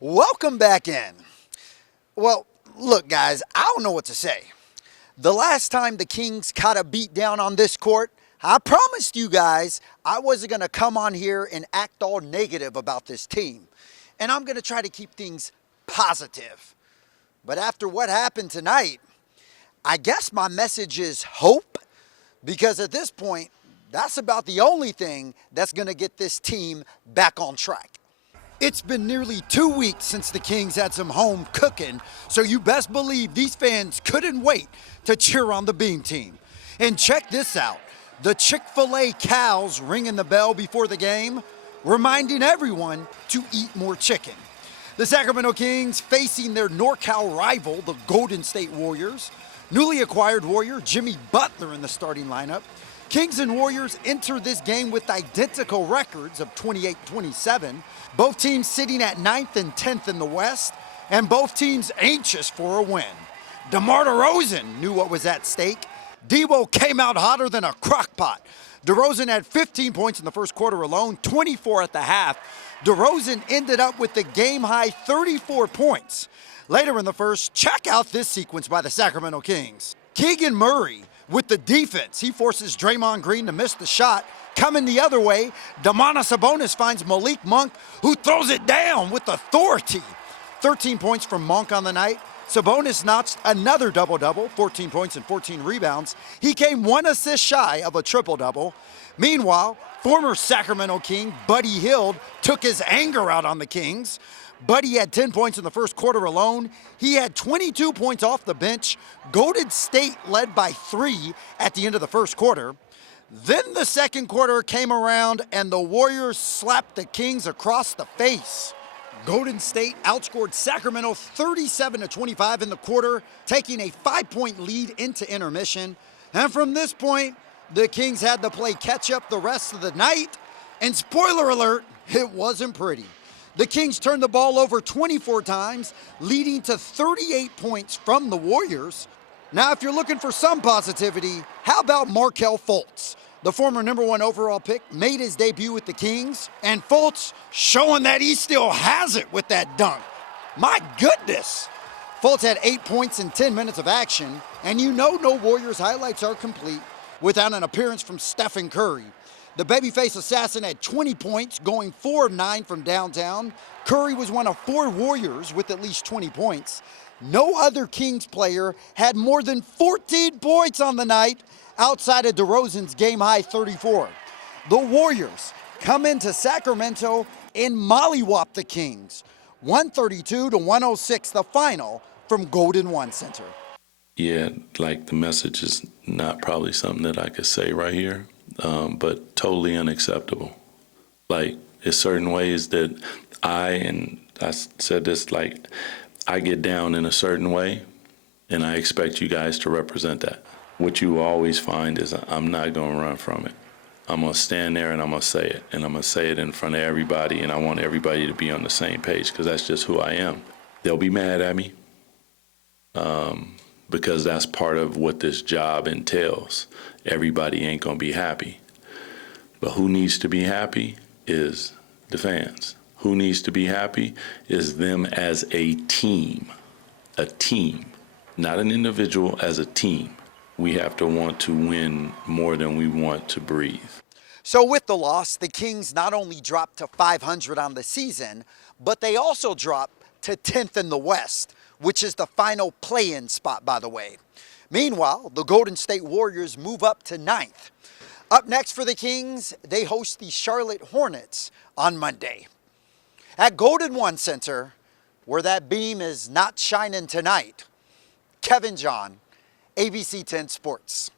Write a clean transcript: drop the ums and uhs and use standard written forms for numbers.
Welcome back in. Well, look, guys, I don't know what to say. The last time the Kings caught a beat down on this court, I promised you guys I wasn't going to come on here and act all negative about this team. And I'm going to try to keep things positive. But after what happened tonight, I guess my message is hope, because at this point, that's about the only thing that's going to get this team back on track. It's been nearly 2 weeks since the Kings had some home cooking, so you best believe these fans couldn't wait to cheer on the Beam team. And check this out, the Chick-fil-A cows ringing the bell before the game, reminding everyone to eat more chicken. The Sacramento Kings facing their NorCal rival, the Golden State Warriors. Newly acquired Warrior Jimmy Butler in the starting lineup. Kings and Warriors enter this game with identical records of 28-27. Both teams sitting at 9th and 10th in the West, and both teams anxious for a win. DeMar DeRozan knew what was at stake. Debo came out hotter than a crock pot. DeRozan had 15 points in the first quarter alone, 24 at the half. DeRozan ended up with the game-high 34 points. Later in the first, check out this sequence by the Sacramento Kings. Keegan Murray with the defense. He forces Draymond Green to miss the shot. Coming the other way, Domantas Sabonis finds Malik Monk, who throws it down with authority. 13 points from Monk on the night. Sabonis notched another double-double, 14 points and 14 rebounds. He came 1 assist shy of a triple-double. Meanwhile, former Sacramento King Buddy Hield took his anger out on the Kings. Buddy had 10 points in the first quarter alone. He had 22 points off the bench. Golden State led by 3 at the end of the first quarter. Then the second quarter came around and the Warriors slapped the Kings across the face. Golden State outscored Sacramento 37-25 in the quarter, taking a 5-point lead into intermission. And from this point, the Kings had to play catch up the rest of the night. And spoiler alert, it wasn't pretty. The Kings turned the ball over 24 times, leading to 38 points from the Warriors. Now, if you're looking for some positivity, how about Markelle Fultz? The former #1 overall pick made his debut with the Kings, and Fultz showing that he still has it with that dunk. My goodness! Fultz had 8 points in 10 minutes of action, and you know no Warriors highlights are complete without an appearance from Stephen Curry. The babyface assassin had 20 points, going 4 of 9 from downtown. Curry was one of 4 Warriors with at least 20 points. No other Kings player had more than 14 points on the night outside of DeRozan's game-high 34. The Warriors come into Sacramento and mollywop the Kings. 132-106 the final from Golden One Center. Yeah, like the message is not probably something that I could say right here. But totally unacceptable. Like, there's certain ways that I said this, like, I get down in a certain way, and I expect you guys to represent that. What you always find is I'm not going to run from it. I'm going to stand there and I'm going to say it, and I'm going to say it in front of everybody, and I want everybody to be on the same page because that's just who I am. They'll be mad at me because that's part of what this job entails. Everybody ain't going to be happy. But who needs to be happy is the fans. Who needs to be happy is them as a team. A team. Not an individual, as a team. We have to want to win more than we want to breathe. So with the loss, the Kings not only dropped to 500 on the season, but they also dropped to 10th in the West, which is the final play-in spot, by the way. Meanwhile, the Golden State Warriors move up to 9th. Up next for the Kings, they host the Charlotte Hornets on Monday. At Golden One Center, where that beam is not shining tonight, Kevin John, ABC 10 Sports.